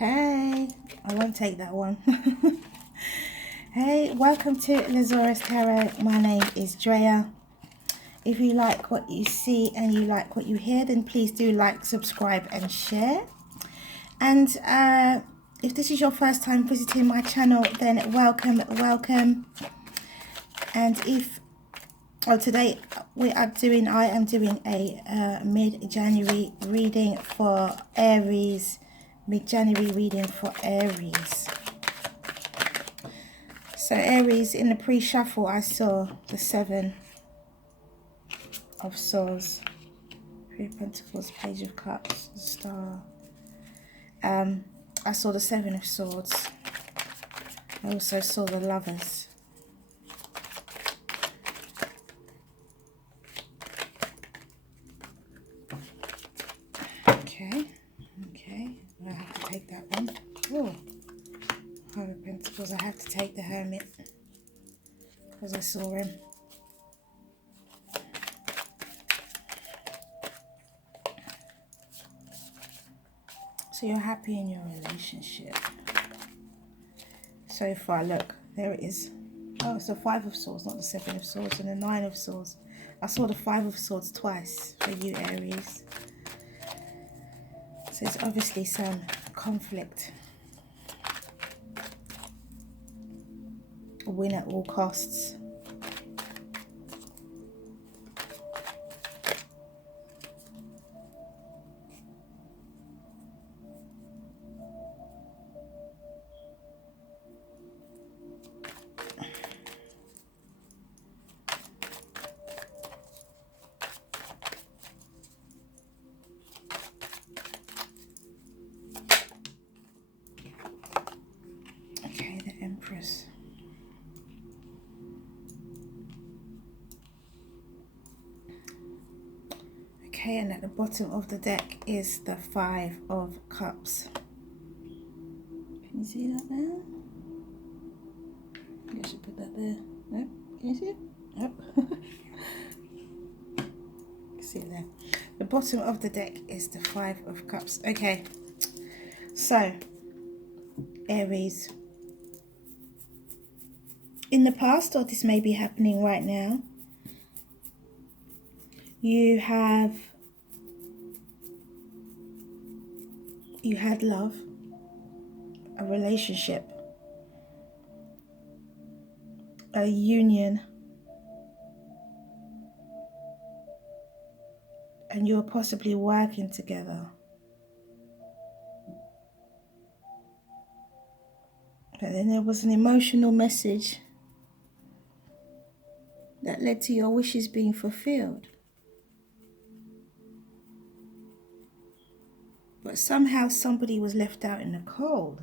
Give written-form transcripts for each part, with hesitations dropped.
Hey, I won't take that one. Hey, welcome to Lazarus Tarot. My name is Drea. If you like what you see and you like what you hear, then please do like, subscribe and share. And if this is your first time visiting my channel, then welcome. And if today I am doing a mid-January reading for Aries. Mid-January reading for Aries. So Aries, in the pre-shuffle I saw the 7 of Swords, 3 of Pentacles, Page of Cups, Star. I saw the 7 of Swords. I also saw the Lovers. Okay, I have to take that one. Oh, 5 of Pentacles, I have to take the Hermit because I saw him. So you're happy in your relationship. So far, look, there it is. Oh, it's the 5 of Swords, not the 7 of Swords, and the 9 of Swords. I saw the 5 of Swords twice for you, Aries. So there's obviously some conflict. Win at all costs. Okay, the Empress. Okay, and at the bottom of the deck is the 5 of Cups. Can you see that there? I guess I should put that there. Nope. Can you see it? Nope. See it there. The bottom of the deck is the 5 of Cups. Okay. So, Aries. In the past, or this may be happening right now, you had love, a relationship, a union, and you were possibly working together. But then there was an emotional message that led to your wishes being fulfilled. But somehow somebody was left out in the cold.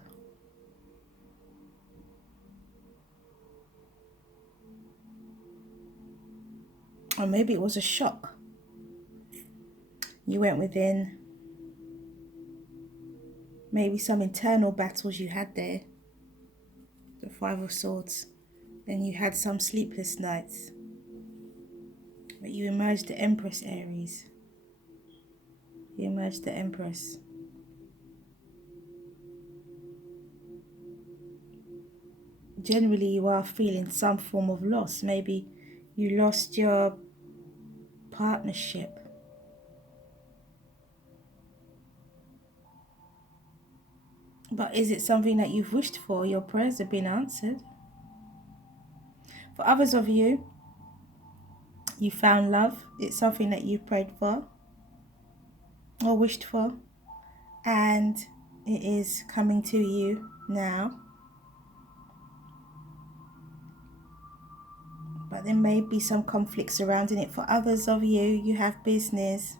Or maybe it was a shock. You went within. Maybe some internal battles you had there. The 5 of Swords. Then you had some sleepless nights. But you emerged the Empress, Aries. You emerged the Empress. Generally, you are feeling some form of loss. Maybe you lost your partnership. But is it something that you've wished for? Your prayers have been answered. For others of you, you found love. It's something that you prayed for or wished for. And it is coming to you now. But there may be some conflict surrounding it. For others of you, you have business.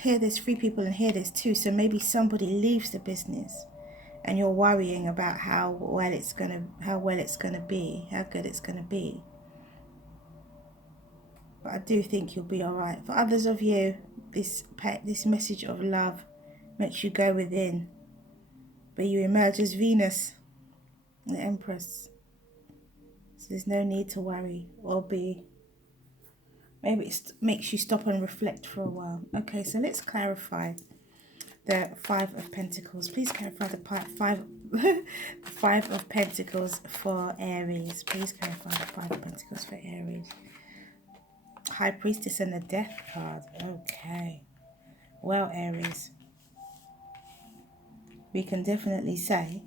Here there's 3 people and here there's 2. So maybe somebody leaves the business and you're worrying about how well it's gonna be, how good it's gonna be. But I do think you'll be alright. For others of you, this message of love makes you go within. But you emerge as Venus, the Empress. So there's no need to worry or be Maybe it makes you stop and reflect for a while. Okay, so let's clarify the Five of Pentacles. Please clarify the the Five of Pentacles for Aries. Please clarify the Five of Pentacles for Aries. High Priestess and the Death card. Okay. Well, Aries, we can definitely say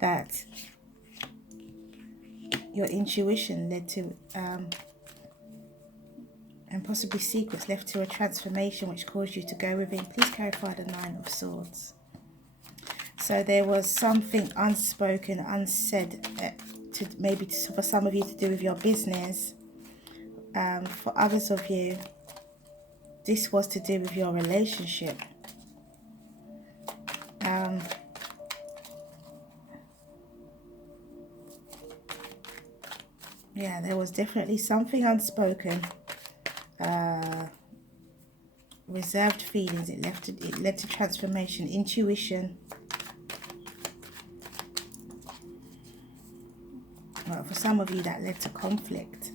that your intuition led to, and possibly secrets left to a transformation which caused you to go within. Please clarify the Nine of Swords. So there was something unspoken, unsaid, for some of you to do with your business. For others of you, this was to do with your relationship. Yeah, there was definitely something unspoken. Reserved feelings. It led to transformation, intuition. Well, for some of you, that led to conflict.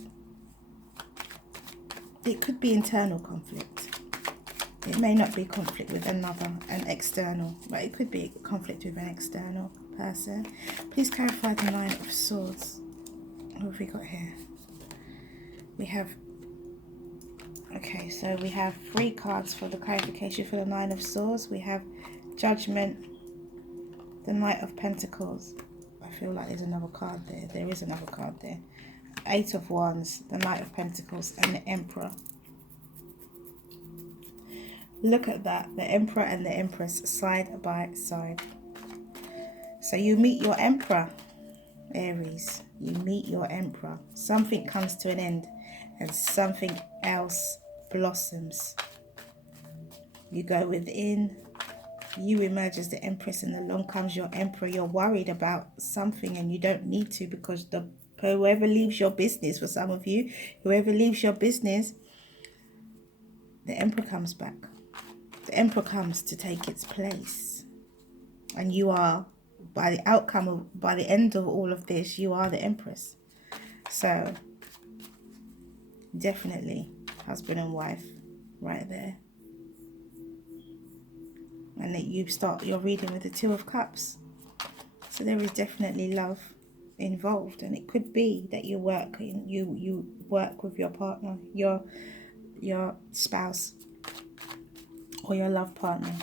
It could be internal conflict. It may not be conflict with an external, but it could be conflict with an external person. Please clarify the Nine of Swords. What have we got here? We have, okay, so we have 3 cards for the clarification for the Nine of Swords. We have Judgment, the Knight of Pentacles. I feel like there's another card there. There is another card there. 8 of Wands, the Knight of Pentacles, and the Emperor. Look at that, the Emperor and the Empress side by side. So you meet your Emperor, Aries. You meet your Emperor. Something comes to an end and something else blossoms. You go within, you emerge as the Empress, and along comes your Emperor. You're worried about something and you don't need to, because whoever leaves your business, for some of you, whoever leaves your business, the Emperor comes back. The Emperor comes to take its place. And you are, by the end of all of this, you are the Empress. So, definitely husband and wife right there. And that you start your reading with the Two of Cups. So there is definitely love involved, and it could be that you work with your partner, your spouse, or your love partner.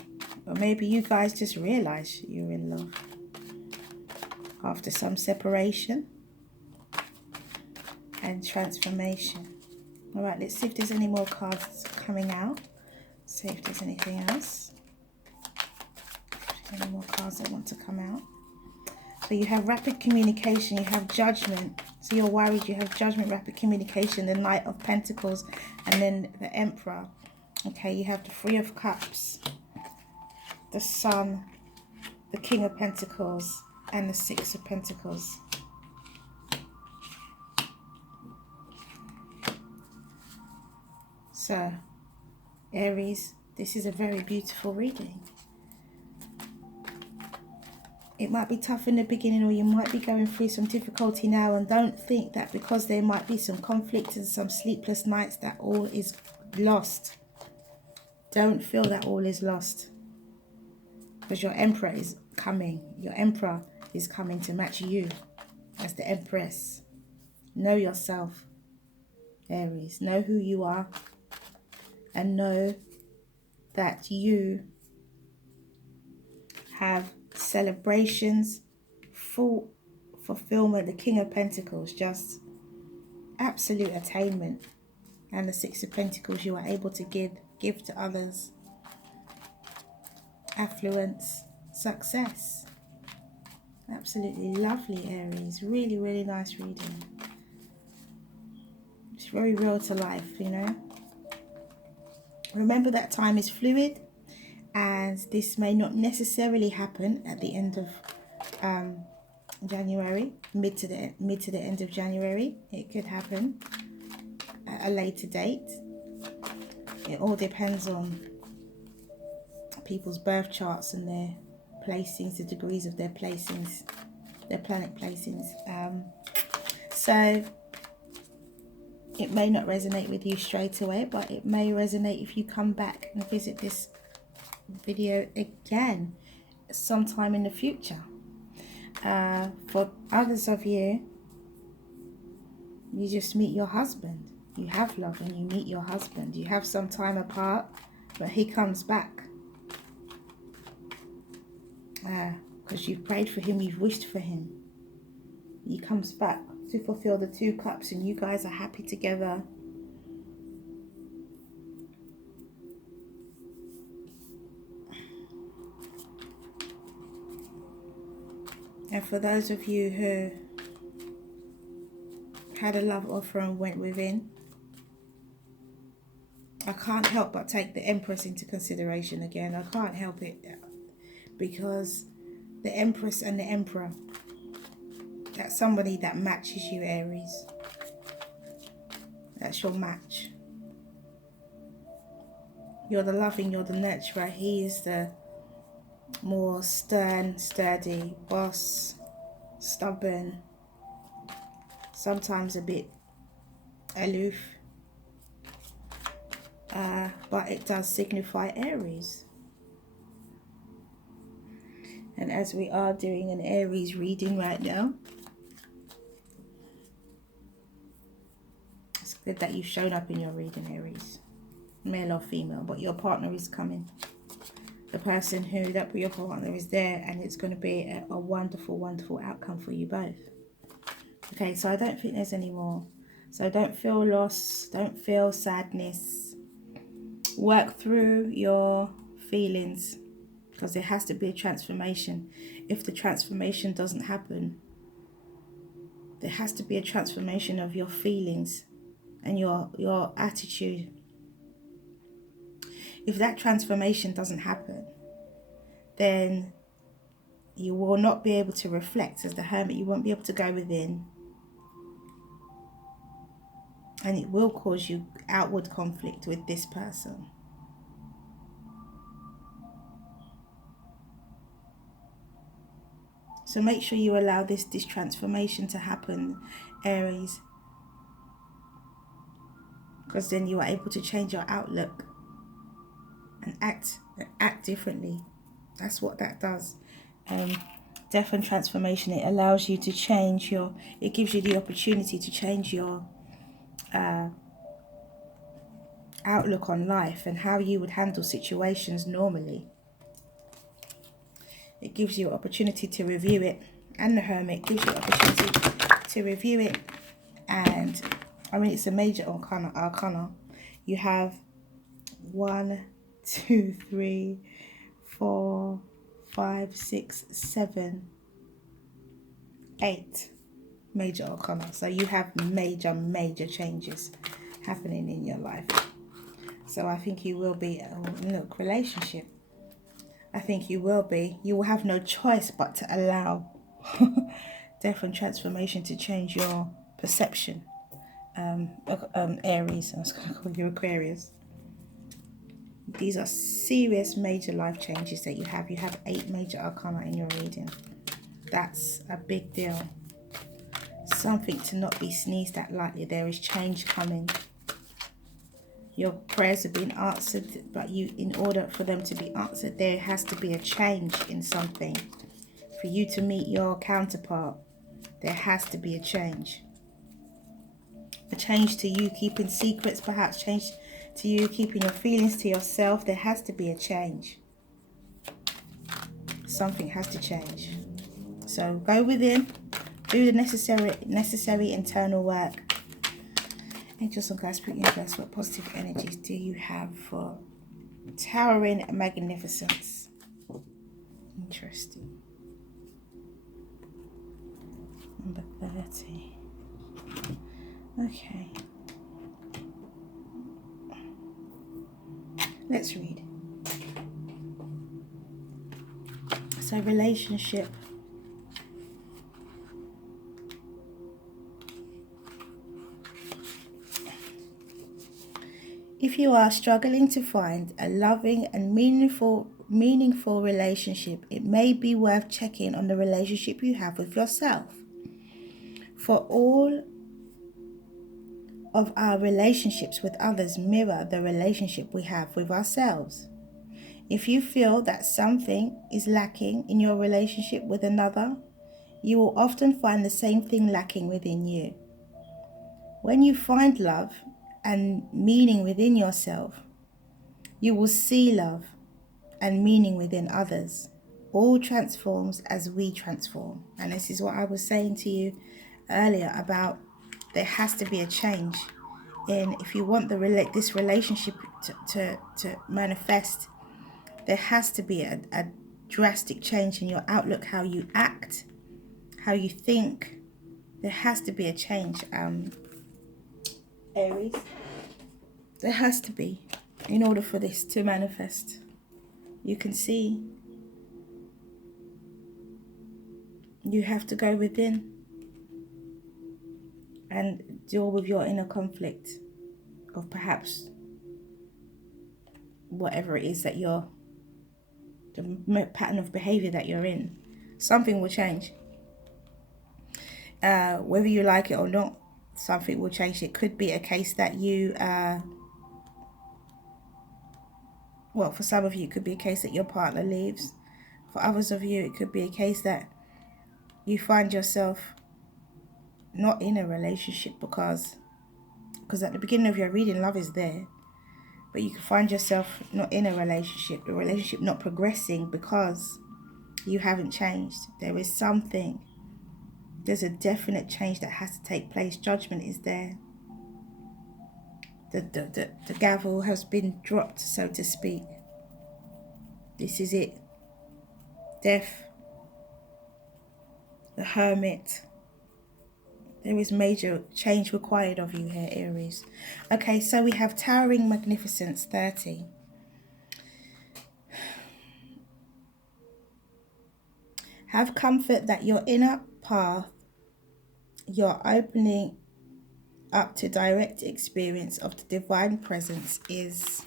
Or maybe you guys just realize you're in love after some separation and transformation. All right, let's see if there's any more cards coming out. See if there's anything else. Any more cards that want to come out. So you have rapid communication, you have judgment. So you're worried, you have judgment, rapid communication, the Knight of Pentacles, and then the Emperor. Okay, you have the Three of Cups, the Sun, the King of Pentacles, and the Six of Pentacles. So, Aries, this is a very beautiful reading. It might be tough in the beginning, or you might be going through some difficulty now, and don't think that because there might be some conflict and some sleepless nights that all is lost. Don't feel that all is lost, because your Emperor is coming. Your Emperor is coming to match you as the Empress. Know yourself, Aries. Know who you are, and know that you have celebrations, full fulfillment. The King of Pentacles, just absolute attainment, and the Six of Pentacles, you are able to give to others, affluence, success. Absolutely lovely, Aries. Really, really nice reading. It's very real to life, you know. Remember that time is fluid, and this may not necessarily happen at the end of January, mid to the end of January. It could happen at a later date. It all depends on people's birth charts and their placings, the degrees of their placings, their planet placings. So It may not resonate with you straight away, but it may resonate if you come back and visit this video again sometime in the future. For others of you, you just meet your husband. You have love and you meet your husband. You have some time apart, but he comes back. Because you've prayed for him, you've wished for him. He comes back to fulfill the 2 cups and you guys are happy together. And for those of you who had a love offer and went within, I can't help but take the Empress into consideration again. I can't help it, because the Empress and the Emperor, that's somebody that matches you, Aries. That's your match. You're the loving, you're the nurturer. He is the more stern, sturdy boss, stubborn, sometimes a bit aloof. But it does signify Aries. And as we are doing an Aries reading right now, it's good that you've shown up in your reading, Aries. Male or female, but your partner is coming. The person who, that your partner is there, and it's going to be a wonderful, wonderful outcome for you both. Okay, so I don't think there's any more. So don't feel loss, don't feel sadness. Work through your feelings, because there has to be a transformation. If the transformation doesn't happen, there has to be a transformation of your feelings and your attitude. If that transformation doesn't happen, then you will not be able to reflect as the Hermit. You won't be able to go within. And it will cause you outward conflict with this person. So make sure you allow this transformation to happen, Aries. Because then you are able to change your outlook and act differently. That's what that does. Death and transformation, it allows you to change it gives you the opportunity to change your outlook on life and how you would handle situations normally. It gives you an opportunity to review it, and the Hermit gives you an opportunity to review it. And I mean, it's a major arcana. You have 1, 2, 3, 4, 5, 6, 7, 8 major arcana. So you have major changes happening in your life. So I think you will be, look, relationship. I think you will be. You will have no choice but to allow death and transformation to change your perception. Aries, I was going to call you Aquarius. These are serious major life changes that you have. You have 8 major arcana in your reading. That's a big deal. Something to not be sneezed at lightly. There is change coming. Your prayers have been answered, but in order for them to be answered, there has to be a change in something. For you to meet your counterpart, there has to be a change. A change to you keeping secrets, perhaps change to you keeping your feelings to yourself. There has to be a change. Something has to change. So go within, do the necessary internal work. Angels and guides, put universe, what positive energies do you have for towering magnificence? Interesting. Number 30. Okay. Let's read. So relationship. If you are struggling to find a loving and meaningful relationship, it may be worth checking on the relationship you have with yourself. For all of our relationships with others mirror the relationship we have with ourselves. If you feel that something is lacking in your relationship with another, you will often find the same thing lacking within you. When you find love and meaning within yourself, you will see love and meaning within others. All transforms as we transform. And this is what I was saying to you earlier about there has to be a change. And if you want this relationship to manifest, there has to be a drastic change in your outlook, how you act, how you think. There has to be a change, Aries. There has to be, in order for this to manifest. You can see you have to go within and deal with your inner conflict of perhaps whatever it is that the pattern of behavior that you're in. Something will change. Whether you like it or not, something will change. It could be a case that you, well, for some of you, it could be a case that your partner leaves. For others of you, it could be a case that you find yourself not in a relationship because at the beginning of your reading, love is there. But you can find yourself not in a relationship, the relationship not progressing because you haven't changed. There is something. There's a definite change that has to take place. Judgment is there. The gavel has been dropped, so to speak. This is it. Death. The Hermit. There is major change required of you here, Aries. Okay, so we have Towering Magnificence 30. Have comfort that your inner path, your opening up to direct experience of the divine presence is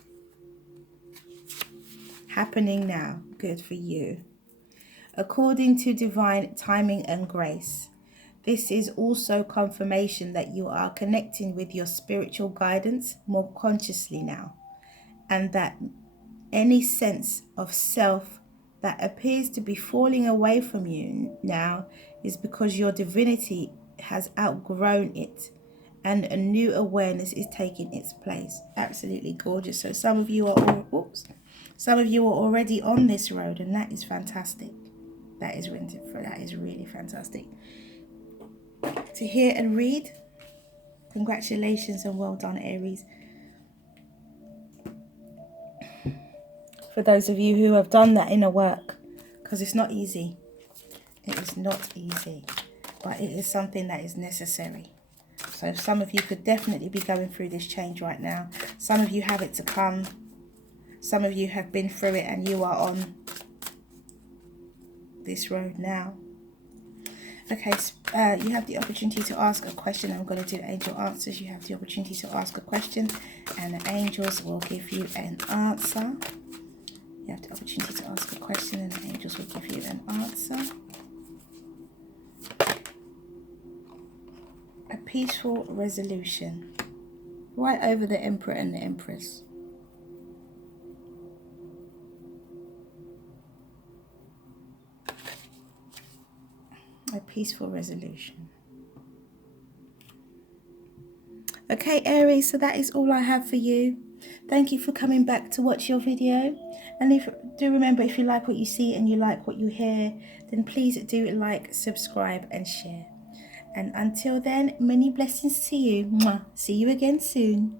happening now. Good for you. According to divine timing and grace. This is also confirmation that you are connecting with your spiritual guidance more consciously now, and that any sense of self that appears to be falling away from you now is because your divinity has outgrown it and a new awareness is taking its place. Absolutely gorgeous. So some of you are already on this road, and that is fantastic. That is really fantastic. To hear and read, congratulations and well done, Aries. For those of you who have done that inner work, because it's not easy. It is not easy, but it is something that is necessary. So some of you could definitely be going through this change right now. Some of you have it to come. Some of you have been through it and you are on this road now. Okay, you have the opportunity to ask a question. I'm going to do angel answers. You have the opportunity to ask a question and the angels will give you an answer. You have the opportunity to ask a question and the angels will give you an answer. A peaceful resolution. Right over the Emperor and the Empress. A peaceful resolution. Okay, Aries, so that is all I have for you. Thank you for coming back to watch your video. And do remember, if you like what you see and you like what you hear, then please do like, subscribe and share. And until then, many blessings to you. Mwah. See you again soon.